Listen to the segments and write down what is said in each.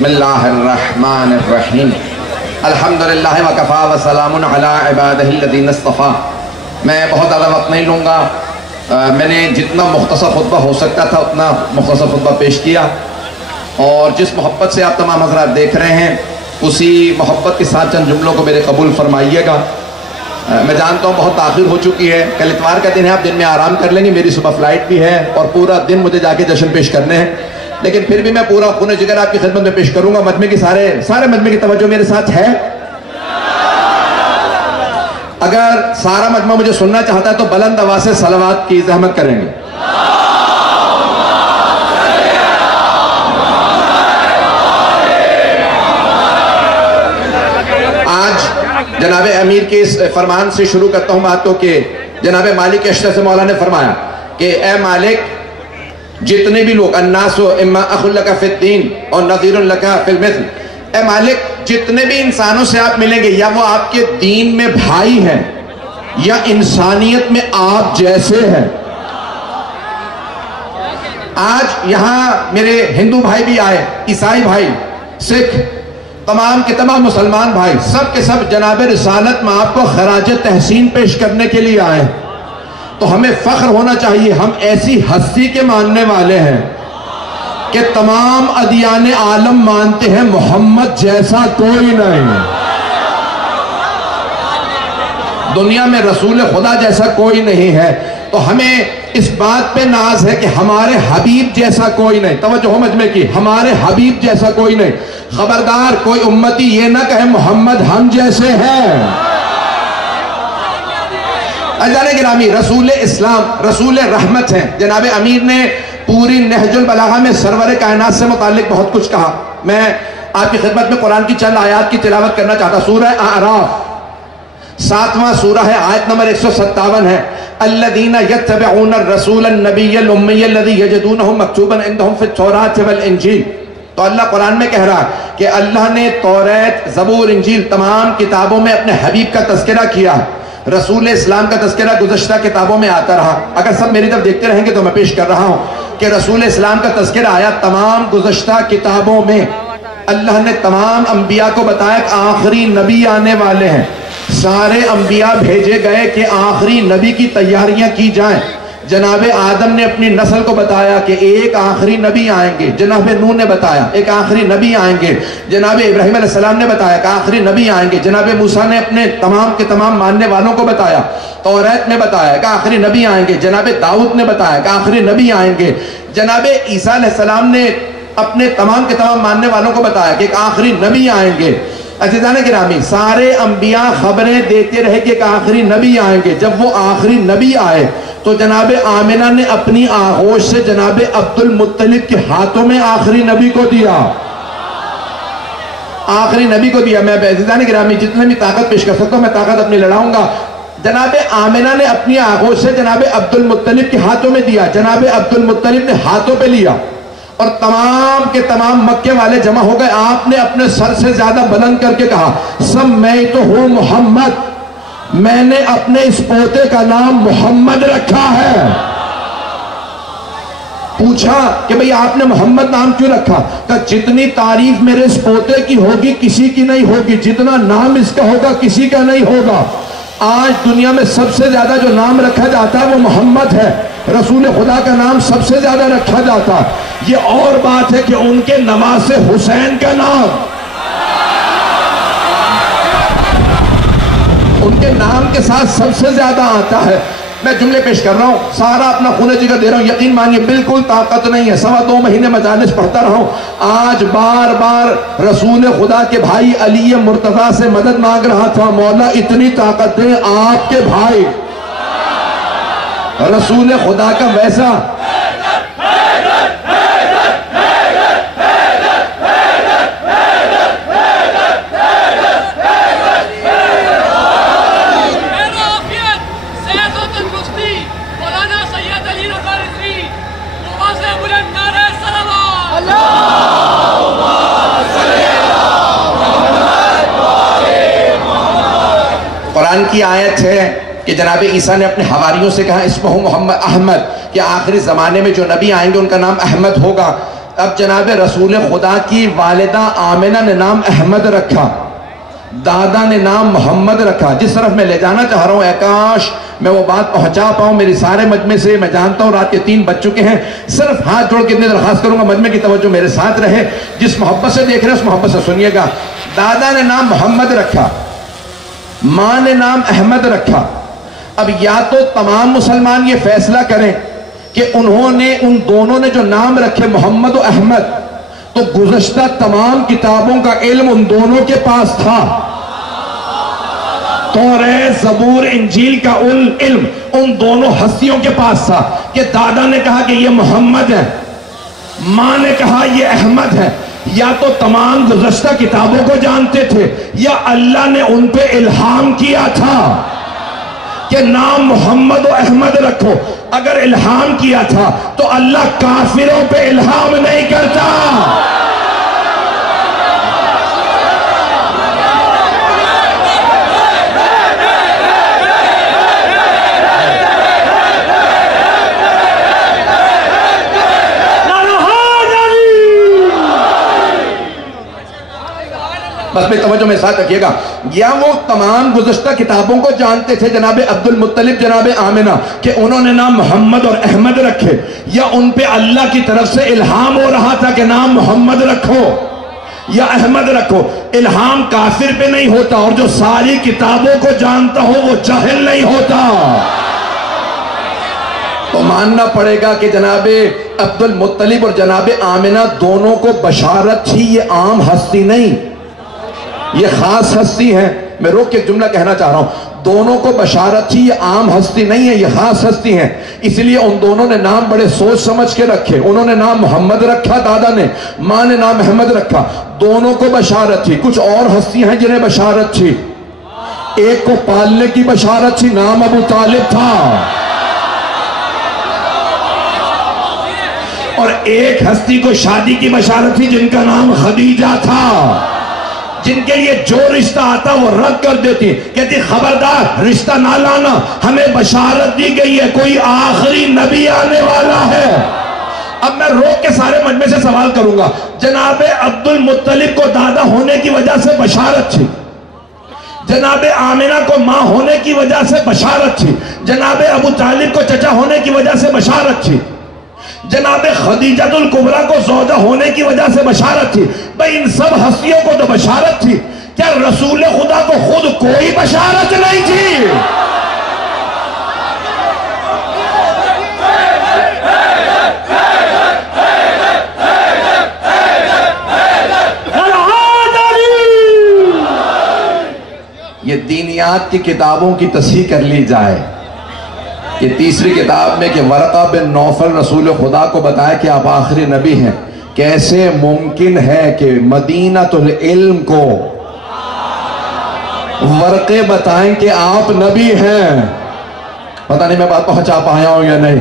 بسم اللہ الرحمن الرحیم الحمدللہ وکفا وسلام علی عبادہ الذین اصطفیٰ۔ میں بہت زیادہ وقت نہیں لوں گا، میں نے جتنا مختصر خطبہ ہو سکتا تھا اتنا مختصر خطبہ پیش کیا، اور جس محبت سے آپ تمام حضرات دیکھ رہے ہیں اسی محبت کے ساتھ چند جملوں کو میرے قبول فرمائیے گا۔ میں جانتا ہوں بہت تاخیر ہو چکی ہے، کل اتوار کا دن ہے، آپ دن میں آرام کر لیں گے، میری صبح فلائٹ بھی ہے اور پورا دن مجھے جا کے جشن پیش کرنے ہیں، لیکن پھر بھی میں پورا خون جگر آپ کی خدمت میں پیش کروں گا۔ مجمع کی سارے مجمع کی توجہ میرے ساتھ ہے۔ اگر سارا مجمع مجھے سننا چاہتا ہے تو بلند آواز سے صلوات کی زحمت کریں گے۔ آج جناب امیر کے اس فرمان سے شروع کرتا ہوں بات کو کہ جناب مالک اشرف سے مولا نے فرمایا کہ اے مالک، جتنے بھی لوگ الناس اما اخ لک فی الدین اور نظیر لک فی المثل، اے مالک جتنے بھی انسانوں سے آپ ملیں گے یا وہ آپ کے دین میں بھائی ہیں یا انسانیت میں آپ جیسے ہیں۔ آج یہاں میرے ہندو بھائی بھی آئے، عیسائی بھائی، سکھ، تمام کے تمام مسلمان بھائی، سب کے سب جناب رسالت میں آپ کو خراج تحسین پیش کرنے کے لیے آئے، تو ہمیں فخر ہونا چاہیے۔ ہم ایسی ہستی کے ماننے والے ہیں کہ تمام ادیان عالم مانتے ہیں محمد جیسا کوئی نہیں، دنیا میں رسول خدا جیسا کوئی نہیں ہے، تو ہمیں اس بات پہ ناز ہے کہ ہمارے حبیب جیسا کوئی نہیں۔ توجہ ہو مجمع کی، ہمارے حبیب جیسا کوئی نہیں۔ خبردار کوئی امتی یہ نہ کہے محمد ہم جیسے ہیں۔ عزیزان گرامی، رسول اسلام رسول رحمت ہیں۔ جناب امیر نے پوری نہج البلاغہ میں سرور کائنات سے متعلق بہت کچھ کہا۔ میں آپ کی خدمت میں قرآن کی چند آیات کی تلاوت کرنا چاہتا۔ سورہ اعراف 7واں سورہ ہے، آیت نمبر 157 ہے۔ الذین یتبعون الرسول النبی الامی الذی یجدونہ مکتوبا عندہم فی التوراۃ والانجیل۔ تو اللہ قرآن میں کہہ رہا ہے کہ اللہ نے توریت، زبور، انجیل تمام کتابوں میں اپنے حبیب کا تذکرہ کیا۔ رسول اسلام کا تذکرہ گزشتہ کتابوں میں آتا رہا۔ اگر سب میری طرف دیکھتے رہیں گے تو میں پیش کر رہا ہوں کہ رسول اسلام کا تذکرہ آیا تمام گزشتہ کتابوں میں۔ اللہ نے تمام انبیاء کو بتایا کہ آخری نبی آنے والے ہیں، سارے انبیاء بھیجے گئے کہ آخری نبی کی تیاریاں کی جائیں۔ جناب آدم نے اپنی نسل کو بتایا کہ ایک آخری نبی آئیں گے، جناب نوح نے بتایا ایک آخری نبی آئیں گے، جناب ابراہیم علیہ السلام نے بتایا کہ آخری نبی آئیں گے، جناب موسیٰ نے اپنے تمام کے تمام ماننے والوں کو بتایا، توریت میں بتایا کہ آخری نبی آئیں گے، جناب داؤد نے بتایا کہ آخری نبی آئیں گے، جناب عیسیٰ علیہ السلام نے اپنے تمام کے تمام ماننے والوں کو بتایا کہ ایک آخری نبی آئیں گے۔ عزیزان گرامی، سارے انبیاء خبریں دیتے رہے کہ ایک آخری نبی آئیں گے۔ جب وہ آخری نبی آئے تو جناب آمنہ نے اپنی آغوش سے جناب عبد المطلب کے ہاتھوں میں آخری نبی کو دیا، آخری نبی کو دیا۔ میں عزیزان گرامی جتنے بھی طاقت پیش کر سکتا ہوں میں طاقت اپنی لڑاؤں گا۔ جناب آمنہ نے اپنی آغوش سے جناب عبد المطلب کے ہاتھوں میں دیا، جناب عبد المطلب نے ہاتھوں پہ لیا، اور تمام کے تمام مکے والے جمع ہو گئے۔ آپ نے اپنے سر سے زیادہ بلند کر کے کہا سمیتہ محمد، میں نے اپنے اس پوتے کا نام محمد رکھا ہے۔ پوچھا کہ بھئی آپ نے محمد نام کیوں رکھا؟ کہ جتنی تعریف میرے اس پوتے کی ہوگی کسی کی نہیں ہوگی، جتنا نام اس کا ہوگا کسی کا نہیں ہوگا۔ آج دنیا میں سب سے زیادہ جو نام رکھا جاتا ہے وہ محمد ہے، رسول خدا کا نام سب سے زیادہ رکھا جاتا۔ یہ اور بات ہے کہ ان کے نواسے حسین کا نام، ان کے نام کے ساتھ سب سے زیادہ آتا ہے۔ میں جملے پیش کر رہا ہوں، سارا اپنا خون جگر دے رہا ہوں، یقین مانیے بالکل طاقت نہیں ہے۔ 2.25 مہینے مجالس پڑھتا رہا ہوں، آج بار بار رسول خدا کے بھائی علی مرتضیٰ سے مدد مانگ رہا تھا، مولا اتنی طاقت دے آپ کے بھائی رسول خدا کا ویسا قرآن کی آیت ہے کہ جناب عیسیٰ نے اپنے حواریوں سے کہا اسمہ محمد احمد، کہ آخری زمانے میں جو نبی آئیں گے ان کا نام احمد ہوگا۔ اب جناب رسول خدا کی والدہ آمنہ نے نام احمد رکھا، دادا نے نام محمد رکھا۔ جس طرف میں لے جانا چاہ رہا ہوں، اے کاش میں وہ بات پہنچا پاؤں میری سارے مجمع سے۔ میں جانتا ہوں رات کے 3 بج چکے ہیں، صرف ہاتھ جوڑ کے اتنی درخواست کروں گا مجمع کی توجہ میرے ساتھ رہے، جس محبت سے دیکھ رہے اس محبت سے سنیے گا۔ دادا نے نام محمد رکھا، ماں نے نام احمد رکھا۔ اب یا تو تمام مسلمان یہ فیصلہ کریں کہ انہوں نے ان دونوں نے جو نام رکھے محمد و احمد، تو گزشتہ تمام کتابوں کا علم ان دونوں کے پاس تھا، توریت، زبور، انجیل کا علم ان دونوں ہستیوں کے پاس تھا کہ دادا نے کہا کہ یہ محمد ہے، ماں نے کہا یہ احمد ہے۔ یا تو تمام گزشتہ کتابوں کو جانتے تھے یا اللہ نے ان پہ الہام کیا تھا کہ نام محمد و احمد رکھو۔ اگر الہام کیا تھا تو اللہ کافروں پہ الہام نہیں کرتا۔ بس میں توجہ میں ساتھ رکھیے گا، یا وہ تمام گزشتہ کتابوں کو جانتے تھے جناب عبد المطلب، جناب آمنہ، کہ انہوں نے نام محمد اور احمد رکھے، یا ان پہ اللہ کی طرف سے الہام ہو رہا تھا کہ نام محمد رکھو یا احمد رکھو۔ الہام کافر پہ نہیں ہوتا، اور جو ساری کتابوں کو جانتا ہو وہ جاہل نہیں ہوتا۔ تو ماننا پڑے گا کہ جناب عبد المطلب اور جناب آمنہ دونوں کو بشارت تھی، یہ عام ہستی نہیں، یہ خاص ہستی ہے۔ میں روک کے ایک جملہ کہنا چاہ رہا ہوں، دونوں کو بشارت تھی، یہ عام ہستی نہیں ہے، یہ خاص ہستی ہے۔ اس لیے ان دونوں نے نام بڑے سوچ سمجھ کے رکھے۔ انہوں نے نام محمد رکھا دادا نے، ماں نے نام احمد رکھا۔ دونوں کو بشارت تھی۔ کچھ اور ہستی ہیں جنہیں بشارت تھی، ایک کو پالنے کی بشارت تھی، نام ابو طالب تھا، اور ایک ہستی کو شادی کی بشارت تھی جن کا نام خدیجہ تھا، جن کے لیے جو رشتہ آتا وہ رد کر دیتی، کہتی خبردار رشتہ نہ لانا، ہمیں بشارت دی گئی ہے کوئی آخری نبی آنے والا ہے۔ اب میں روک کے سارے مجمع سے سوال کروں گا، جناب عبد المطلب کو دادا ہونے کی وجہ سے بشارت تھی، جناب آمنہ کو ماں ہونے کی وجہ سے بشارت تھی، جناب ابو طالب کو چچا ہونے کی وجہ سے بشارت تھی، جناب خدیجہ الکبریٰ کو زوجہ ہونے کی وجہ سے بشارت تھی۔ بھئی ان سب ہستیوں کو تو بشارت تھی، کیا رسول خدا کو خود کوئی بشارت نہیں تھی؟ یہ دینیات کی کتابوں کی تصحیح کر لی جائے کہ تیسری کتاب میں کہ ورقہ بن نوفل رسول خدا کو بتایا کہ آپ آخری نبی ہیں، کیسے ممکن ہے کہ مدینۃ العلم کو ورقے بتائیں کہ آپ نبی ہیں؟ پتہ نہیں میں بات پہنچا پایا ہوں یا نہیں۔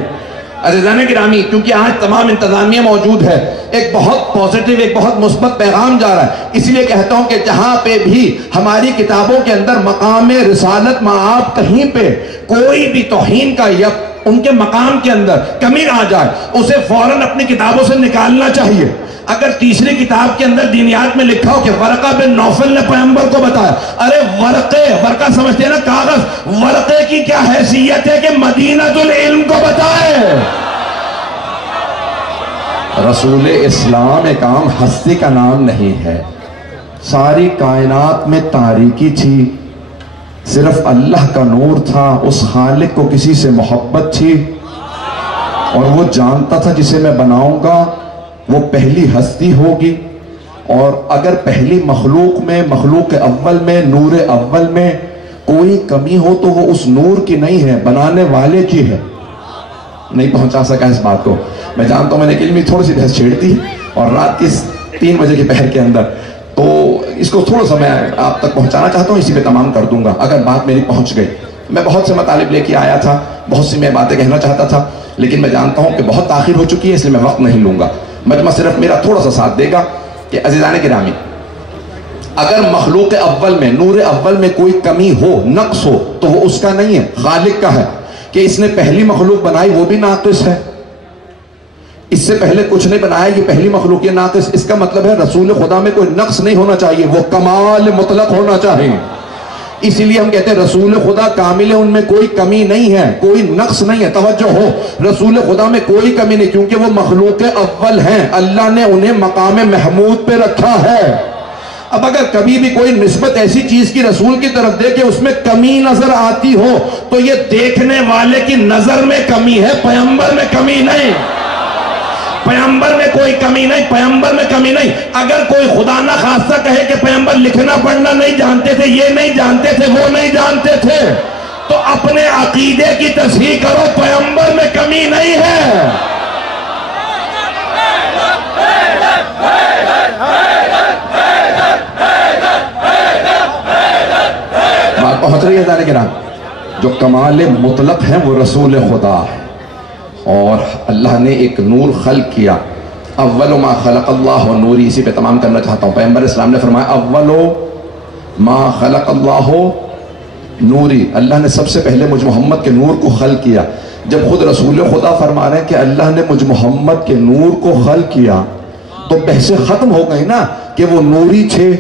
عزیزان گرامی، کیونکہ آج تمام انتظامیہ موجود ہے، ایک بہت پوزیٹیو، ایک بہت مثبت پیغام جا رہا ہے، اس لیے کہتا ہوں کہ جہاں پہ بھی ہماری کتابوں کے اندر مقام رسالت معاب کہیں پہ کوئی بھی توہین کا یا ان کے مقام کے اندر کمی آ جائے، اسے فوراً اپنی کتابوں سے نکالنا چاہیے۔ اگر تیسری کتاب کے اندر دینیات میں لکھا ہو کہ ورقہ بن نوفل نے پیغمبر کو بتایا، ارے ورقہ سمجھتے ہیں نا کاغذ، ورقے کی کیا حیثیت ہے کہ مدینۃ العلم کو بتائے؟ رسول اسلام ایک عام ہستی کا نام نہیں ہے، ساری کائنات میں تاریکی تھی، صرف اللہ کا نور تھا، اس خالق کو کسی سے محبت تھی، اور وہ جانتا تھا جسے میں بناؤں گا وہ پہلی ہستی ہوگی، اور اگر پہلی مخلوق میں، مخلوق اول میں، نور اول میں کوئی کمی ہو تو وہ اس نور کی نہیں ہے، بنانے والے کی ہے۔ نہیں پہنچا سکا اس بات کو، میں جانتا ہوں میں نے ایک علمی تھوڑی سی بحث چھیڑ دی، اور رات کی 3 بجے کے پہر کے اندر، تو اس کو تھوڑا سا میں آپ تک پہنچانا چاہتا ہوں، اسی پہ تمام کر دوں گا اگر بات میری پہنچ گئی۔ میں بہت سے مطالب لے کے آیا تھا، بہت سی میں باتیں کہنا چاہتا تھا، لیکن میں جانتا ہوں کہ بہت تاخیر ہو چکی ہے، اس لیے میں وقت نہیں لوں گا۔ مجمع صرف میرا تھوڑا سا ساتھ دے گا کہ عزیزان گرامی، اگر مخلوق اول میں، نور اول میں کوئی کمی ہو، نقص ہو، تو وہ اس کا نہیں ہے، خالق کا ہے، کہ اس نے پہلی مخلوق بنائی وہ بھی ناقص ہے، اس سے پہلے کچھ نہیں بنایا، یہ پہلی مخلوق ہے ناقص. اس کا مطلب ہے رسول خدا میں کوئی نقص نہیں ہونا چاہیے، وہ کمال مطلق ہونا چاہیے. اسی لیے ہم کہتے ہیں رسول خدا کامل ہے، ان میں کوئی کمی نہیں ہے، کوئی نقص نہیں ہے. توجہ ہو، رسول خدا میں کوئی کمی نہیں، کیونکہ وہ مخلوق اول ہیں، اللہ نے انہیں مقام محمود پہ رکھا ہے. اب اگر کبھی بھی کوئی نسبت ایسی چیز کی رسول کی طرف دے کہ اس میں کمی نظر آتی ہو تو یہ دیکھنے والے کی نظر میں کمی ہے، پیغمبر میں کمی نہیں. پیغمبر میں کوئی کمی نہیں، پیغمبر میں کمی نہیں. اگر کوئی خدا نہ خاصہ کہے کہ پیغمبر لکھنا پڑھنا نہیں جانتے تھے، یہ نہیں جانتے تھے، وہ نہیں جانتے تھے، تو اپنے عقیدے کی تصحیح کرو، پیغمبر میں کمی نہیں ہے. بات پہنچ رہی ہے حضرات کرام؟ جو کمال مطلق ہے وہ رسول خدا ہے. اور اللہ نے ایک نور خلق کیا. اول ما خلق اللہ نوری، اسی پہ تمام کرنا چاہتا ہوں. پیغمبر اسلام نے فرمایا اول ما خلق اللہ نوری، اللہ نے سب سے پہلے مجھ محمد کے نور کو خلق کیا. جب خود رسول خدا فرما رہے ہیں کہ اللہ نے مجھ محمد کے نور کو خلق کیا تو بحثیں ختم ہو گئی نا کہ وہ نوری تھے.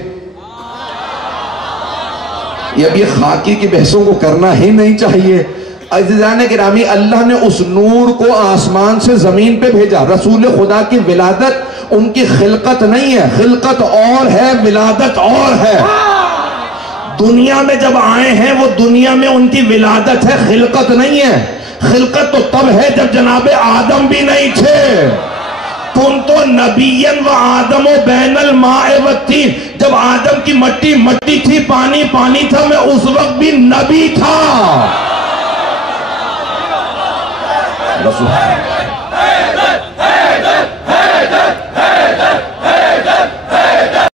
اب یہ خاکی کی بحثوں کو کرنا ہی نہیں چاہیے. عزیزان گرامی، اللہ نے اس نور کو آسمان سے زمین پہ بھیجا. رسول خدا کی ولادت ان کی خلقت نہیں ہے، خلقت اور ہے، ولادت اور ہے. دنیا میں جب آئے ہیں وہ دنیا میں ان کی ولادت ہے، خلقت نہیں ہے. خلقت تو تب ہے جب جناب آدم بھی نہیں تھے. کنتو نبیًا و آدم و بین الماء والطین، جب آدم کی مٹی مٹی تھی، پانی پانی تھا، میں اس وقت بھی نبی تھا. رسول